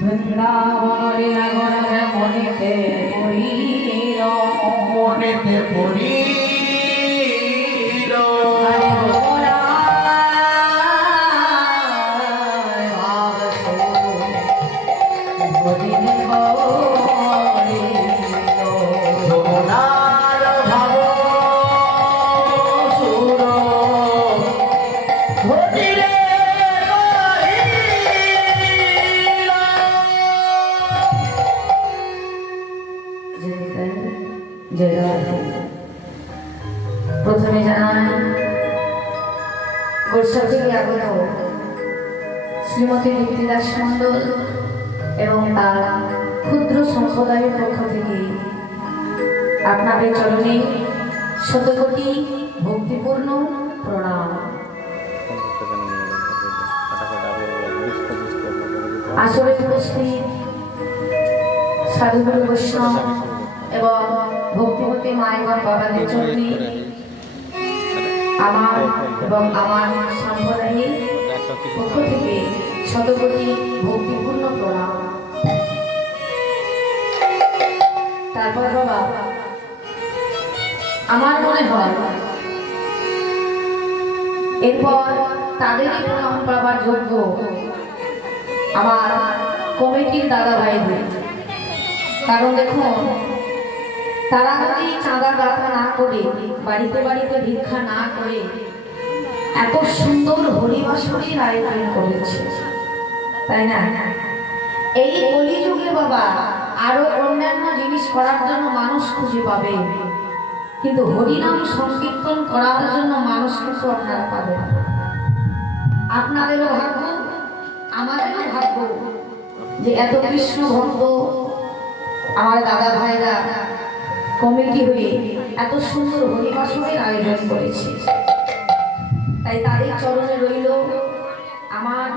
বৃন্দাবনের নগরে মনেতে পড়িল মনেতে পড়িল যমুনার ভাব সুর ঘটিলে প্রথমে জানাই গোস্বা থেকে আগত শ্রীমতী দীপ্তিদাস মণ্ডল এবং তার ক্ষুদ্র সম্প্রদায়ের পক্ষ থেকে আপনাদের চরণে শতকোটি ভক্তিপূর্ণ প্রণাম। আসরে উপস্থিত সাধুগুরু বৈষ্ণব এবং ভক্তিমতী মায়েগণ বাবাদের চরণে আমার এবং আমার সম্প্রদায়ের পক্ষ থেকে শতকোটি ভক্তিপূর্ণ প্রণাম। তারপর বাবা আমার মনে হয় এরপর তাদেরই প্রণাম পাবার যোগ্য আমার কমিটির দাদা ভাইদের। কারণ দেখুন, তারা যদি চাঁদা গাঁথা না করে, বাড়িতে বাড়িতে ভিক্ষা না করে এত সুন্দর হরিবাসরীর আয়োজন করেছে, তাই না? এই কলিযুগে বাবা আরো অন্যান্য জিনিস করার জন্য মানুষ খুঁজে পাবে, কিন্তু হরিনাম সংকীর্তন করার জন্য মানুষ কিন্তু আপনারা পাবেন। আপনাদেরও ভাগ্য, আমাদেরও ভাগ্য যে এত কৃষ্ণ ভক্ত আমার দাদা ভাইরা কমিটি হয়ে এত সুন্দর হরিবাসরের আয়োজন করেছে। তাই তাদের চরণে রইল আমার